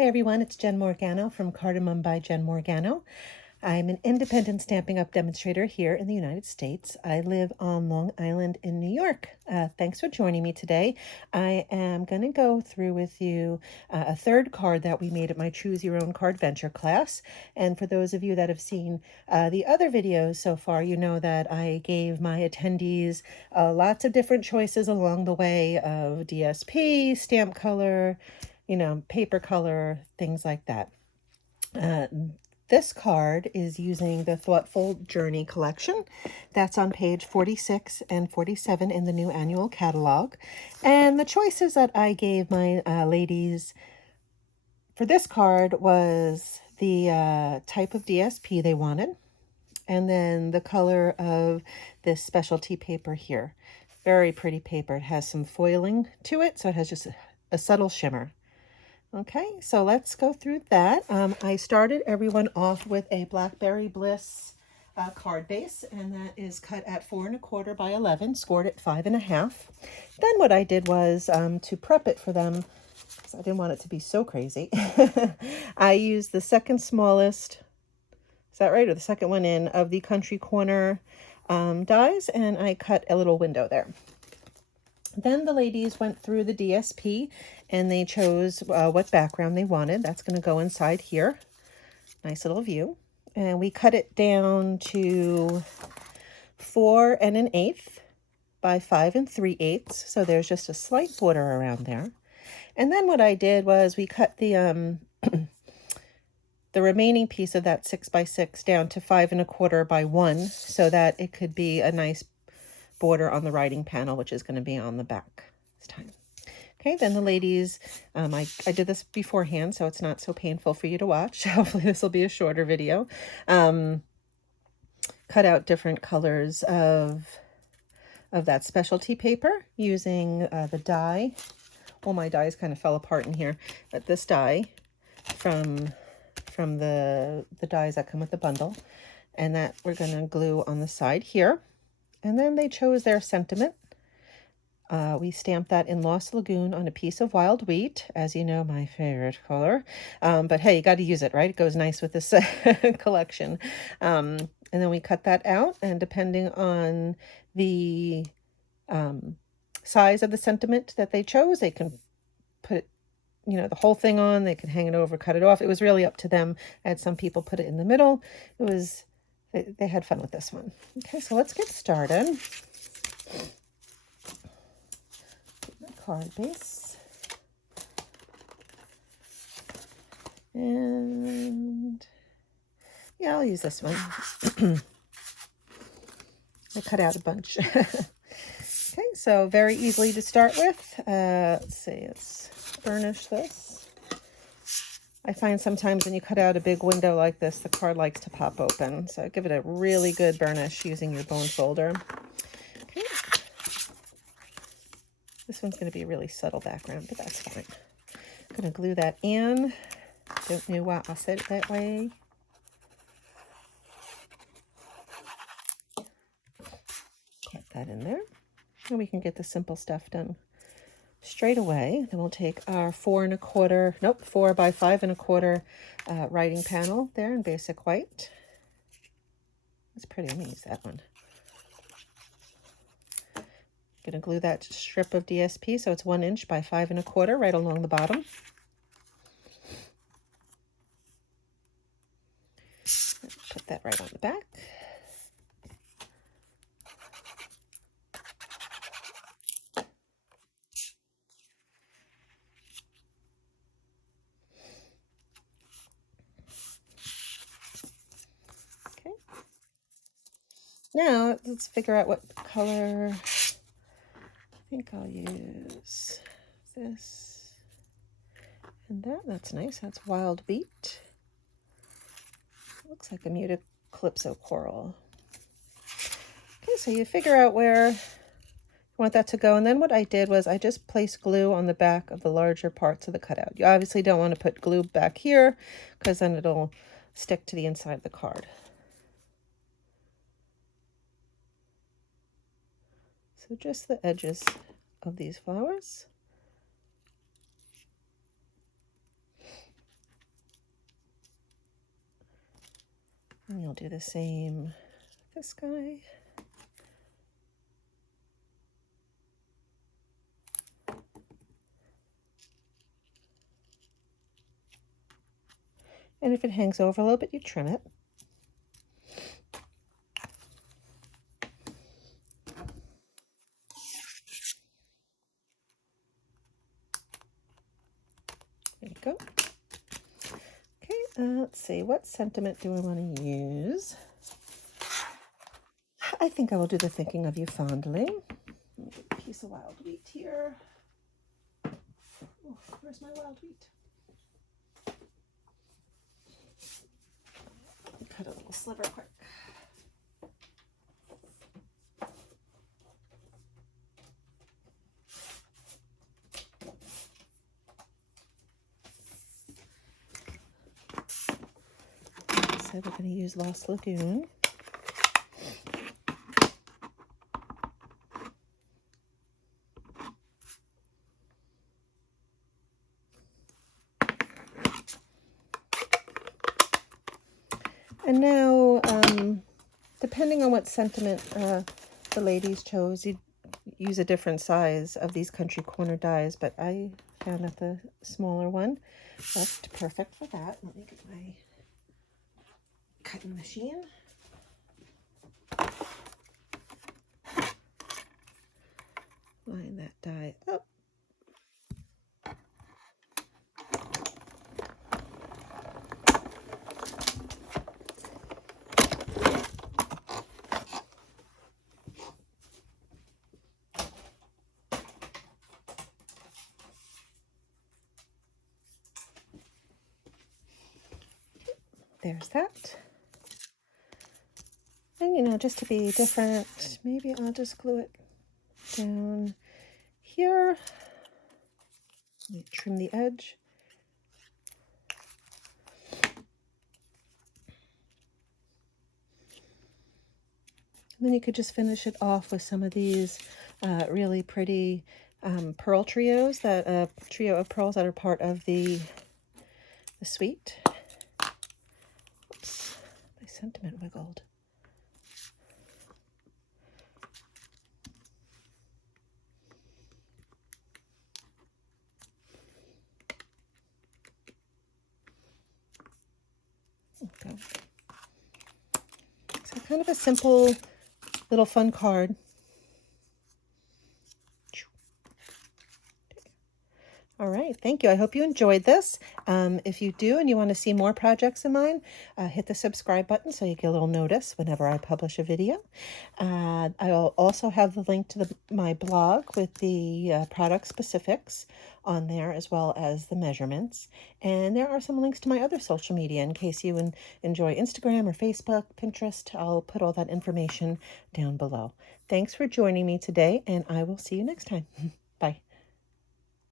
Hey everyone, it's Jen Morgano from Cardamom by Jen Morgano. I'm an independent Stampin' Up! Demonstrator here in the United States. I live on Long Island in New York. Thanks for joining me today. I am going to go through with you a third card that we made at my Choose Your Own Card Venture class. And for those of you that have seen the other videos so far, you know that I gave my attendees lots of different choices along the way of DSP, stamp color, paper color, things like that. This card is using the Thoughtful Journey collection. That's on page 46 and 47 in the new annual catalog. And the choices that I gave my ladies for this card was the type of DSP they wanted, and then the color of this specialty paper here. Very pretty paper. It has some foiling to it, so it has just a subtle shimmer. Okay, so let's go through that. I started everyone off with a Blackberry Bliss card base, and that is cut at 4 1/4 by 11, scored at 5 1/2. Then what I did was to prep it for them, because I didn't want it to be so crazy. I used the second smallest, is that right, or the second one in, of the Country Corner dies, and I cut a little window there. Then the ladies went through the DSP and they chose what background they wanted. That's going to go inside here. Nice little view. And we cut it down to 4 1/8 by 5 3/8. So there's just a slight border around there. And then what I did was we cut the the remaining piece of that 6 by 6 down to 5 1/4 by 1, so that it could be a nice border on the writing panel, which is going to be on the back this time. Okay, then the ladies, I did this beforehand, so it's not so painful for you to watch. Hopefully this will be a shorter video. Cut out different colors of that specialty paper using the die. Well, my dies kind of fell apart in here, but this die from the dies that come with the bundle, and that we're going to glue on the side here. And then they chose their sentiment. We stamped that in Lost Lagoon on a piece of wild wheat, as you know, my favorite color. But hey, you got to use it, right? It goes nice with this collection. And then we cut that out, and depending on the size of the sentiment that they chose, they can put the whole thing on. They can hang it over, cut it off. It was really up to them. I had some people put it in the middle. They had fun with this one. Okay, so let's get started. My card base. And yeah, I'll use this one. I cut out a bunch. Okay, so very easily to start with. Let's see, let's burnish this. I find sometimes when you cut out a big window like this, the card likes to pop open. So give it a really good burnish using your bone folder. Okay. This one's going to be a really subtle background, but that's fine. I'm going to glue that in. Don't know why I said it that way. Get that in there. And we can get the simple stuff done straight away. Then we'll take our 4 by 5 1/4 writing panel there in basic white. That's pretty. I'm gonna use that one. Gonna glue that strip of DSP so it's 1 inch by 5 1/4 right along the bottom. Put that right on the back. Now, let's figure out what color. I think I'll use this and that. That's nice. That's Wild Wheat. Looks like a muted Calypso Coral. Okay, so you figure out where you want that to go. And then what I did was I just placed glue on the back of the larger parts of the cutout. You obviously don't want to put glue back here, because then it'll stick to the inside of the card. So just the edges of these flowers. And you'll do the same this guy. And if it hangs over a little bit, you trim it. There you go. Okay, let's see. What sentiment do I want to use? I think I will do the thinking of you fondly. Let me get a piece of wild wheat here. Oh, where's my wild wheat? Cut a little sliver quick. So we're going to use Lost Lagoon. And now, depending on what sentiment the ladies chose, you'd use a different size of these country corner dies, but I found that the smaller one worked perfect for that. Let me get my cutting machine. Line that die up. There's that. And, you know, just to be different, maybe I'll just glue it down here. Let me trim the edge. And then you could just finish it off with some of these really pretty pearl trios, that trio of pearls that are part of the suite. Oops, my sentiment wiggled. Okay. So kind of a simple little fun card. All right, thank you. I hope you enjoyed this. If you do and you want to see more projects of mine, hit the subscribe button so you get a little notice whenever I publish a video. I'll also have the link to my blog with the product specifics on there, as well as the measurements. And there are some links to my other social media in case you enjoy Instagram or Facebook, Pinterest. I'll put all that information down below. Thanks for joining me today, and I will see you next time. Bye.